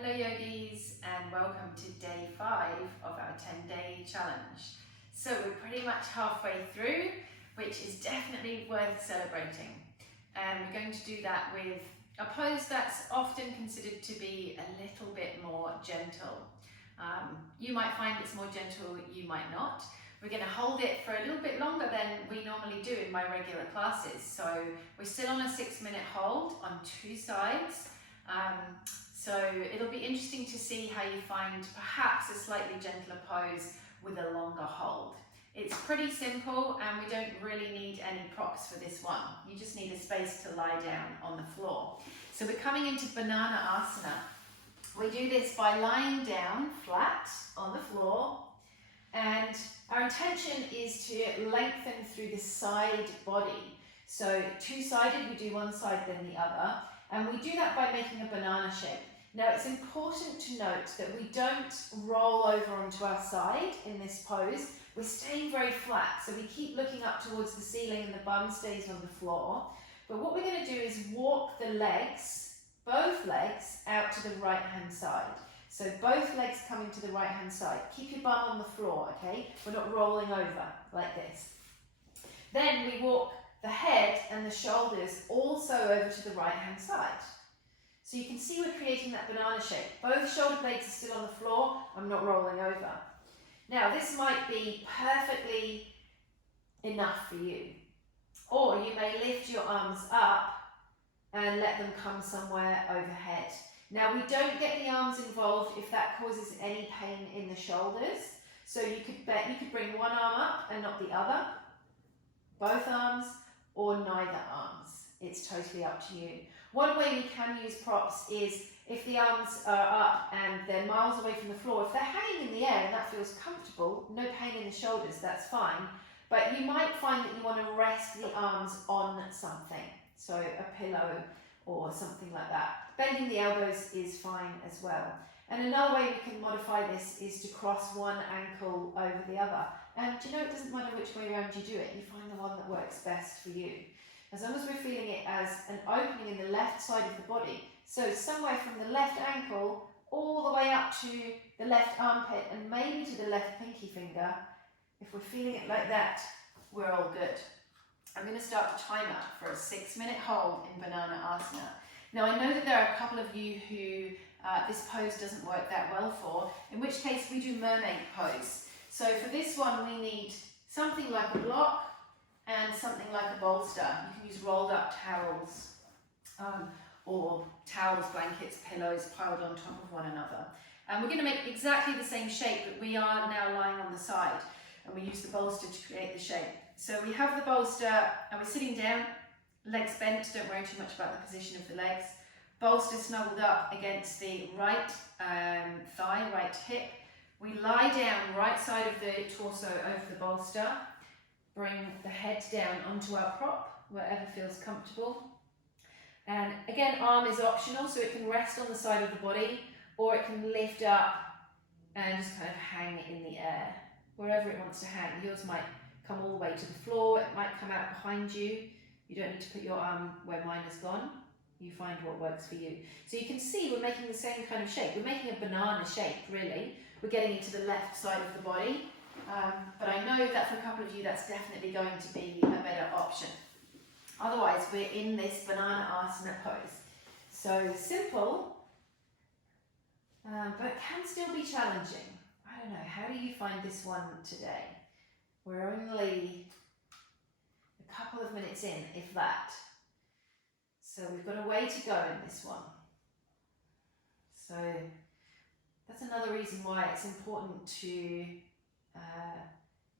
Hello yogis, and welcome to day 5 of our 10-day challenge. So we're pretty much halfway through, which is definitely worth celebrating. And we're going to do that with a pose that's often considered to be a little bit more gentle. You might find it's more gentle, you might not. We're going to hold it for a little bit longer than we normally do in my regular classes. So we're still on a 6-minute hold on 2 sides. So it'll be interesting to see how you find perhaps a slightly gentler pose with a longer hold. It's pretty simple and we don't really need any props for this one. You just need a space to lie down on the floor. So we're coming into Banana Asana. We do this by lying down flat on the floor, and our intention is to lengthen through the side body. So 2-sided, we do one side then the other, and we do that by making a banana shape. Now it's important to note that we don't roll over onto our side in this pose. We're staying very flat, so we keep looking up towards the ceiling and the bum stays on the floor. But what we're going to do is walk the legs, both legs, out to the right hand side. So both legs coming to the right hand side. Keep your bum on the floor, okay? We're not rolling over like this. Then we walk the head and the shoulders also over to the right hand side. So you can see we're creating that banana shape. Both shoulder blades are still on the floor. I'm not rolling over. Now this might be perfectly enough for you. Or you may lift your arms up and let them come somewhere overhead. Now we don't get the arms involved if that causes any pain in the shoulders. So you could bring one arm up and not the other, both arms, or neither arms. It's totally up to you. One way we can use props is if the arms are up and they're miles away from the floor. If they're hanging in the air and that feels comfortable, no pain in the shoulders, that's fine. But you might find that you want to rest the arms on something. So a pillow or something like that. Bending the elbows is fine as well. And another way we can modify this is to cross one ankle over the other. And do you know, it doesn't matter which way around you do it, you find the one that works best for you. As long as we're feeling it as an opening in the left side of the body. So somewhere from the left ankle all the way up to the left armpit and maybe to the left pinky finger. If we're feeling it like that, we're all good. I'm going to start the timer for a 6-minute hold in Banana Asana. Now I know that there are a couple of you who this pose doesn't work that well for, in which case we do mermaid pose. So for this one we need something like a block and something like a bolster. You can use rolled up towels or towels, blankets, pillows piled on top of one another. And we're going to make exactly the same shape, but we are now lying on the side and we use the bolster to create the shape. So we have the bolster and we're sitting down, legs bent, don't worry too much about the position of the legs. Bolster snuggled up against the right thigh, right hip. We lie down right side of the torso over the bolster. Bring the head down onto our prop, wherever feels comfortable. And again, arm is optional, so it can rest on the side of the body, or it can lift up and just kind of hang in the air, wherever it wants to hang. Yours might come all the way to the floor, it might come out behind you. You don't need to put your arm where mine has gone. You find what works for you. So you can see we're making the same kind of shape. We're making a banana shape, really. We're getting into the left side of the body. But I know that for a couple of you that's definitely going to be a better option. Otherwise we're in this Banana Asana pose. So simple, but can still be challenging. I don't know, how do you find this one today? We're only a couple of minutes in, if that. So we've got a way to go in this one. So that's another reason why it's important to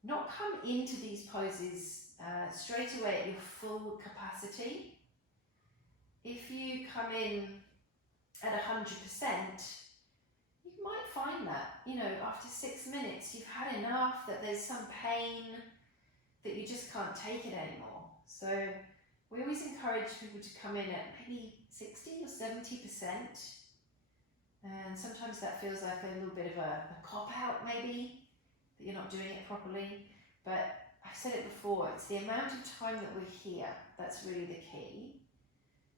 not come into these poses straight away at your full capacity. If you come in at 100%, you might find that, you know, after 6 minutes you've had enough, that there's some pain, that you just can't take it anymore. So we always encourage people to come in at maybe 60 or 70%. And sometimes that feels like a little bit of a cop-out maybe, that you're not doing it properly. But I've said it before, it's the amount of time that we're here that's really the key.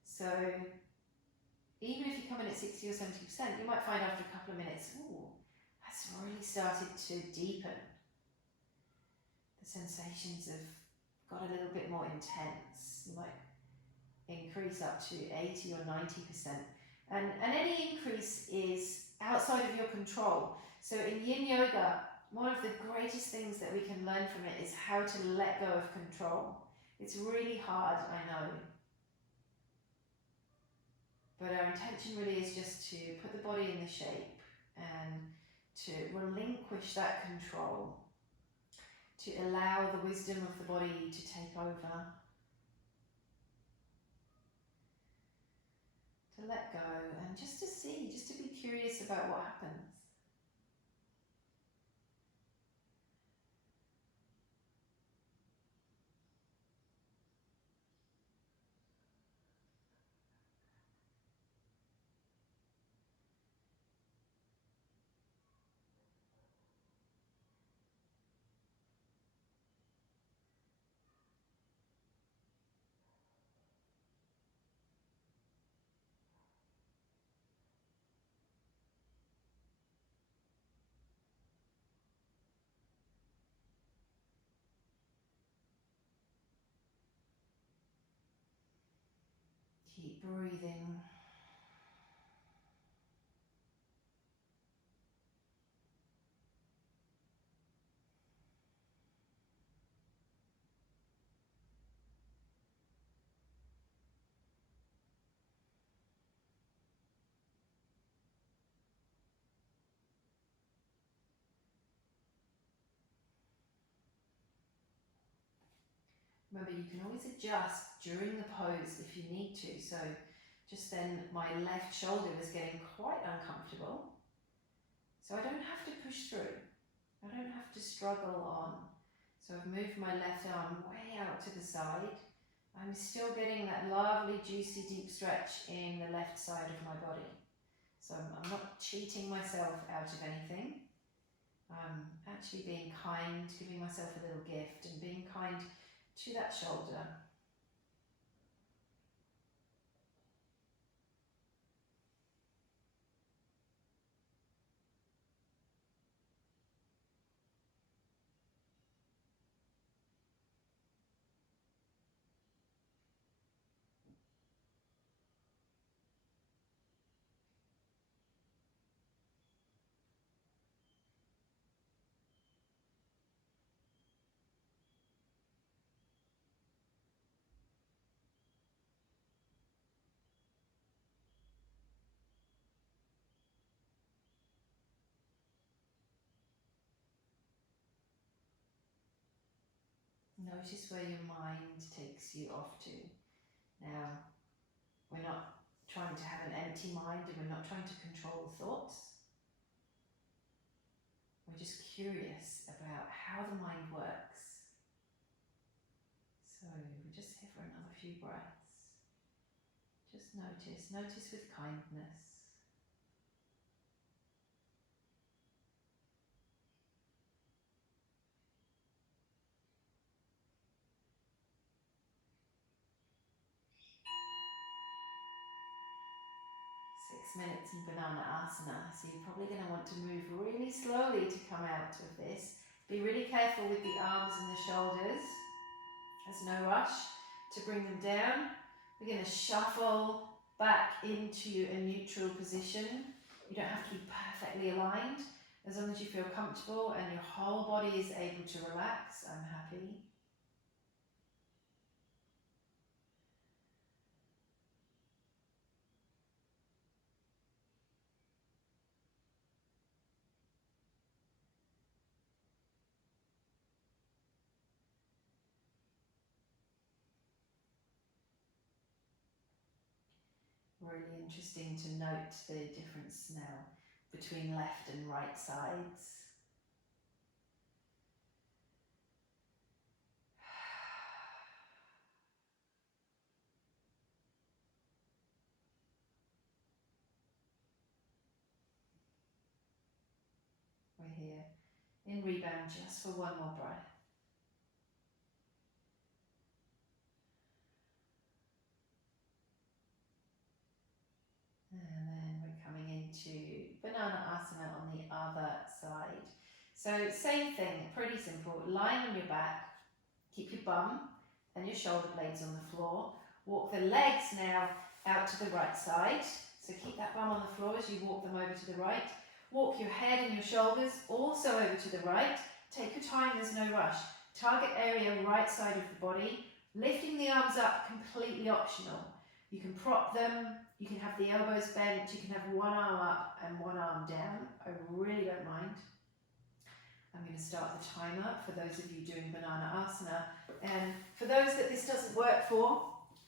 So even if you come in at 60 or 70%, you might find after a couple of minutes, ooh, that's really started to deepen. The sensations have got a little bit more intense. You might increase up to 80 or 90%. And any increase is outside of your control. So in Yin Yoga, one of the greatest things that we can learn from it is how to let go of control. It's really hard, I know. But our intention really is just to put the body in the shape and to relinquish that control, to allow the wisdom of the body to take over, to let go and just to see, just to be curious about what happens. Keep breathing. Remember, you can always adjust during the pose if you need to. So just then my left shoulder was getting quite uncomfortable. So I don't have to push through. I don't have to struggle on. So I've moved my left arm way out to the side. I'm still getting that lovely, juicy, deep stretch in the left side of my body. So I'm not cheating myself out of anything. I'm actually being kind, giving myself a little gift and being kind to that shoulder. Notice where your mind takes you off to. Now, we're not trying to have an empty mind and we're not trying to control thoughts. We're just curious about how the mind works. So we're just here for another few breaths. Just notice with kindness. Minutes in Banana Asana, so you're probably going to want to move really slowly to come out of this. Be really careful with the arms and the shoulders. There's no rush to bring them down. We're going to shuffle back into a neutral position. You don't have to be perfectly aligned. As long as you feel comfortable and your whole body is able to relax, I'm happy. Really interesting to note the difference now between left and right sides. We're here in rebound just for one more breath. banana asana on the other side. So same thing, pretty simple. Lying on your back, keep your bum and your shoulder blades on the floor. Walk the legs now out to the right side. So keep that bum on the floor as you walk them over to the right. Walk your head and your shoulders also over to the right. Take your time, there's no rush. Target area right side of the body. Lifting the arms up, completely optional. You can prop them, you can have the elbows bent, you can have one arm up and one arm down. I really don't mind. I'm going to start the timer for those of you doing banana asana. And for those that this doesn't work for,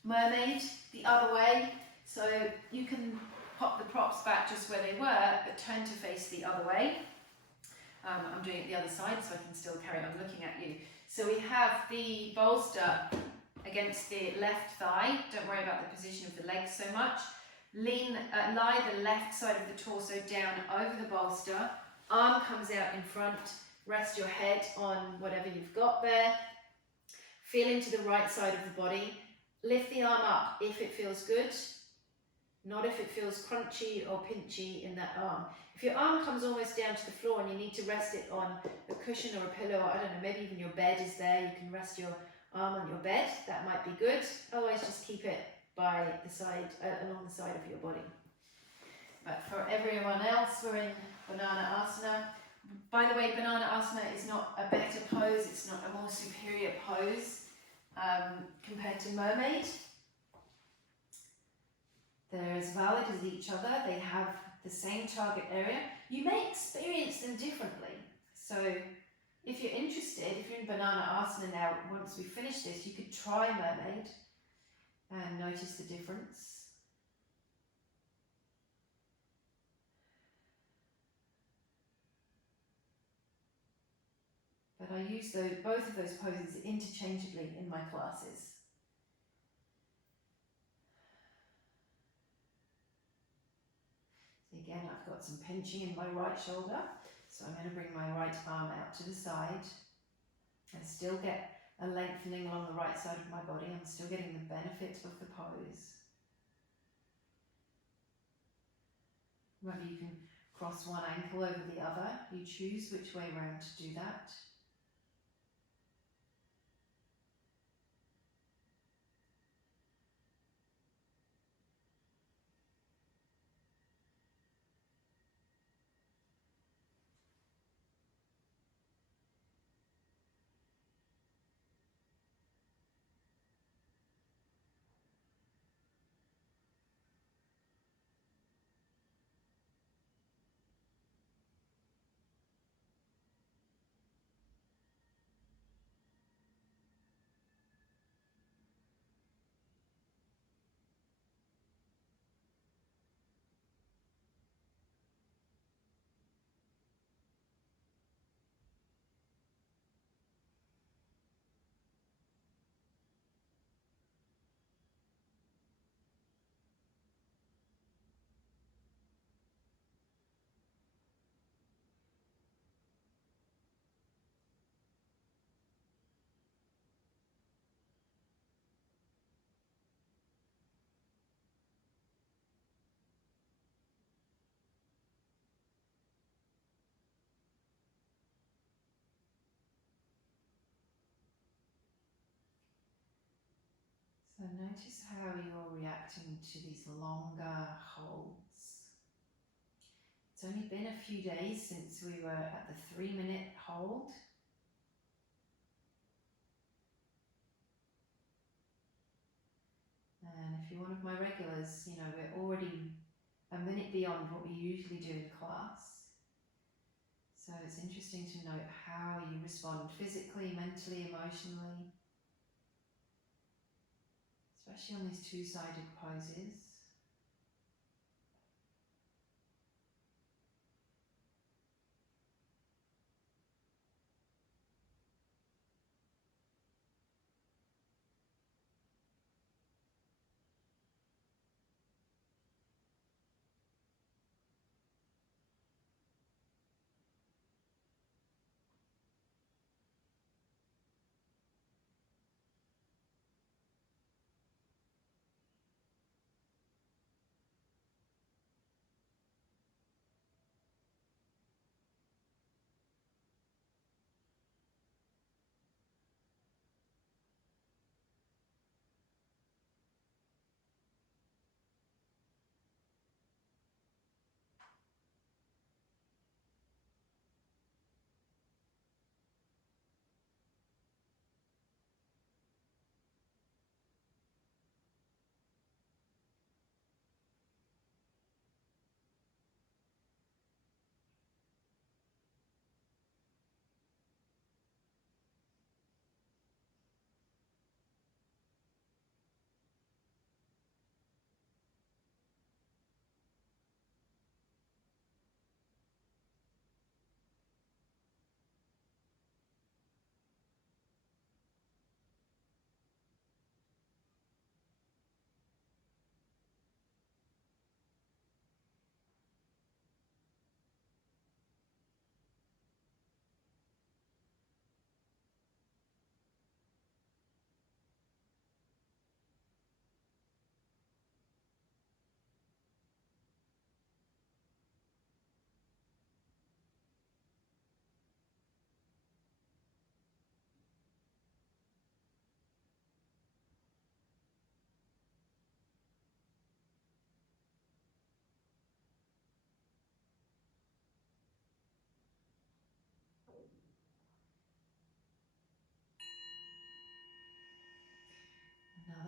mermaid, the other way. So you can pop the props back just where they were, but turn to face the other way. I'm doing it the other side so I can still carry on looking at you. So we have the bolster against the left thigh. Don't worry about the position of the legs so much. Lie the left side of the torso down over the bolster. Arm comes out in front. Rest your head on whatever you've got there. Feel into the right side of the body. Lift the arm up if it feels good, not if it feels crunchy or pinchy in that arm. If your arm comes almost down to the floor and you need to rest it on a cushion or a pillow, or I don't know, maybe even your bed is there, you can rest your arm on your bed, that might be good. Otherwise just keep it by the side, along the side of your body. But for everyone else, we're in banana asana. By the way, banana asana is not a better pose, it's not a more superior pose compared to mermaid. They're as valid as each other, they have the same target area. You may experience them differently. So if you're interested, if you're in banana asana now, once we finish this, you could try mermaid and notice the difference. But I use both of those poses interchangeably in my classes. So again, I've got some pinching in my right shoulder, so I'm going to bring my right arm out to the side. I still get a lengthening along the right side of my body. I'm still getting the benefit of the pose. Maybe you can cross one ankle over the other. You choose which way round to do that. So notice how you're reacting to these longer holds. It's only been a few days since we were at the 3-minute hold. And if you're one of my regulars, you know, we're already a minute beyond what we usually do in class. So it's interesting to note how you respond physically, mentally, emotionally, especially on these two-sided poses.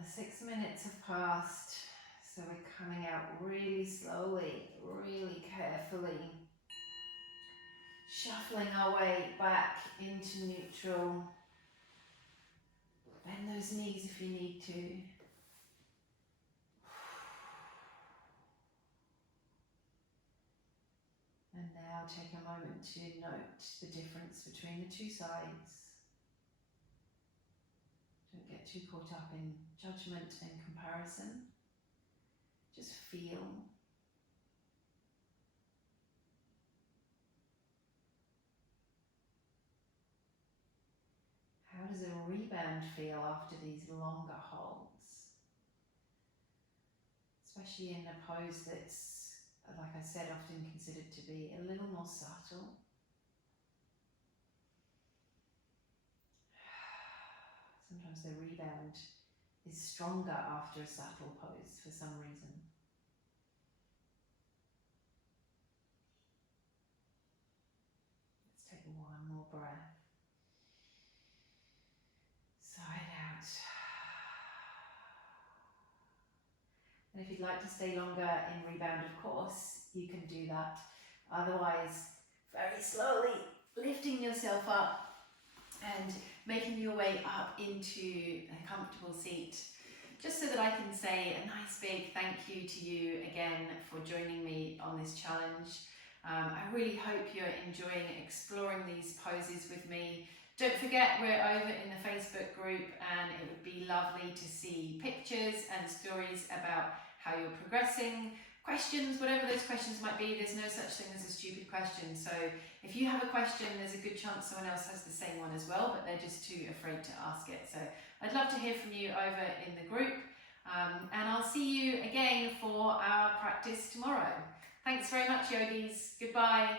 the 6 minutes have passed, so we're coming out really slowly, really carefully, shuffling our way back into neutral. Bend those knees if you need to. And now take a moment to note the difference between the two sides. Don't get too caught up in judgment and comparison. Just feel. How does a rebound feel after these longer holds? Especially in a pose that's, like I said, often considered to be a little more subtle. Sometimes the rebound is stronger after a subtle pose for some reason. Let's take one more breath. Sigh it out. And if you'd like to stay longer in rebound, of course, you can do that. Otherwise, very slowly lifting yourself up and making your way up into a comfortable seat, just so that I can say a nice big thank you to you again for joining me on this challenge. I really hope you're enjoying exploring these poses with me. Don't forget, we're over in the Facebook group, and it would be lovely to see pictures and stories about how you're progressing, questions, whatever those questions might be. There's no such thing as a stupid question. So if you have a question, there's a good chance someone else has the same one as well, but they're just too afraid to ask it. So I'd love to hear from you over in the group, and I'll see you again for our practice tomorrow. Thanks very much, yogis. Goodbye.